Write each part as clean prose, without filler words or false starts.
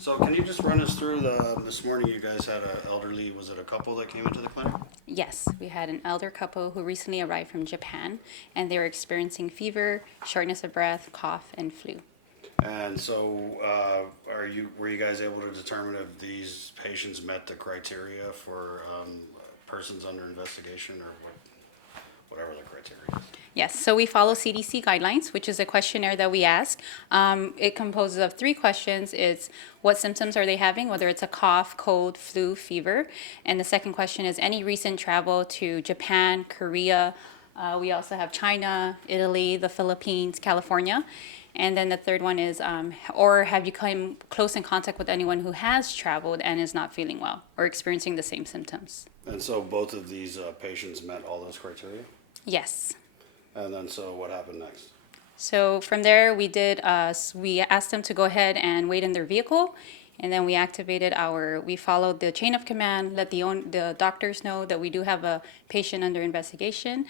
So can you just run us through this morning you guys had an elderly, was it a couple that came into the clinic? Yes, we had an elder couple who recently arrived from Japan, and they were experiencing fever, shortness of breath, cough, and flu. And so were you guys able to determine if these patients met the criteria for persons under investigation or whatever the criteria is? Yes, so we follow CDC guidelines, which is a questionnaire that we ask. It composes of three questions. It's what symptoms are they having, whether it's a cough, cold, flu, fever. And the second question is any recent travel to Japan, Korea. We also have China, Italy, the Philippines, California. And then the third one is, or have you come close in contact with anyone who has traveled and is not feeling well or experiencing the same symptoms? And so both of these patients met all those criteria? Yes. And then so what happened next? So from there, we asked them to go ahead and wait in their vehicle, and then we followed the chain of command, let the doctors know that we do have a patient under investigation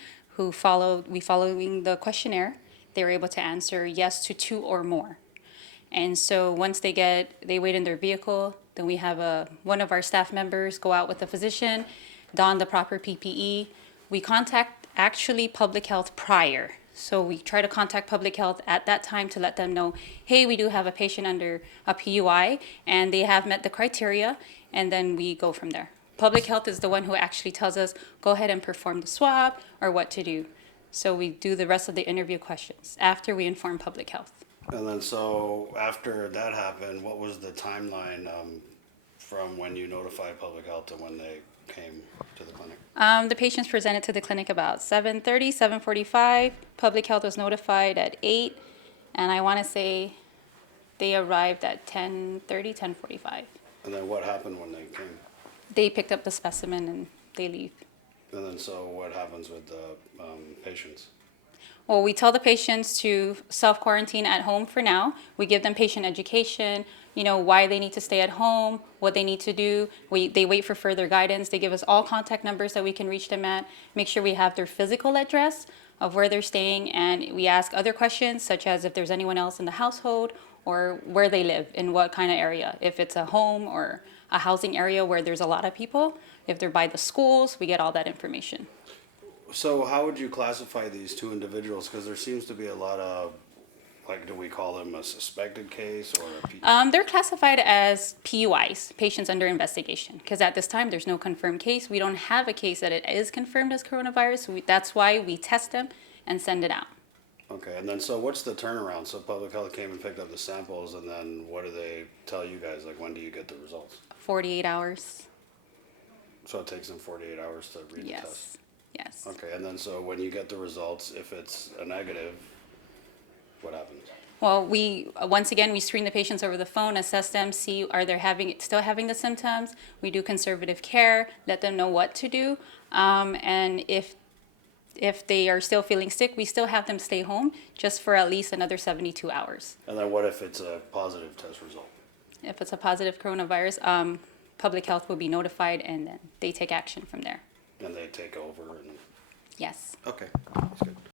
following the questionnaire, they were able to answer yes to two or more. And so once they wait in their vehicle, then we have one of our staff members go out with the physician, don the proper PPE. We contact actually public health prior. So we try to contact public health at that time to let them know, hey, we do have a patient under a PUI and they have met the criteria, and then we go from there. Public health is the one who actually tells us, go ahead and perform the swab or what to do. So we do the rest of the interview questions after we inform public health. And then so after that happened, what was the timeline from when you notified public health to when they came to the clinic? The patients presented to the clinic about 7:30, 7:45. Public health was notified at 8, and I want to say they arrived at 10:30, 10:45. And then what happened when they came? They picked up the specimen and they leave. And then so what happens with the patients? Well, we tell the patients to self-quarantine at home for now. We give them patient education, why they need to stay at home, what they need to do. They wait for further guidance. They give us all contact numbers that we can reach them at, make sure we have their physical address of where they're staying, and we ask other questions such as if there's anyone else in the household or where they live, in what kind of area. If it's a home or a housing area where there's a lot of people, if they're by the schools, we get all that information. So how would you classify these two individuals? Because there seems to be a lot of, like, do we call them a suspected case or a They're classified as PUIs, patients under investigation, because at this time there's no confirmed case. We don't have a case that it is confirmed as coronavirus. That's why we test them and send it out. Okay, and then so what's the turnaround? So public health came and picked up the samples, and then what do they tell you guys? Like, when do you get the results? 48 hours. So it takes them 48 hours to read the test? Yes. Okay, and then so when you get the results, if it's a negative, what happens? Well, once again, we screen the patients over the phone, assess them, see are they still having the symptoms. We do conservative care, let them know what to do, and if they are still feeling sick, we still have them stay home just for at least another 72 hours. And then what if it's a positive test result? If it's a positive coronavirus, public health will be notified and then they take action from there. And they take over and, Yes. okay, that's good.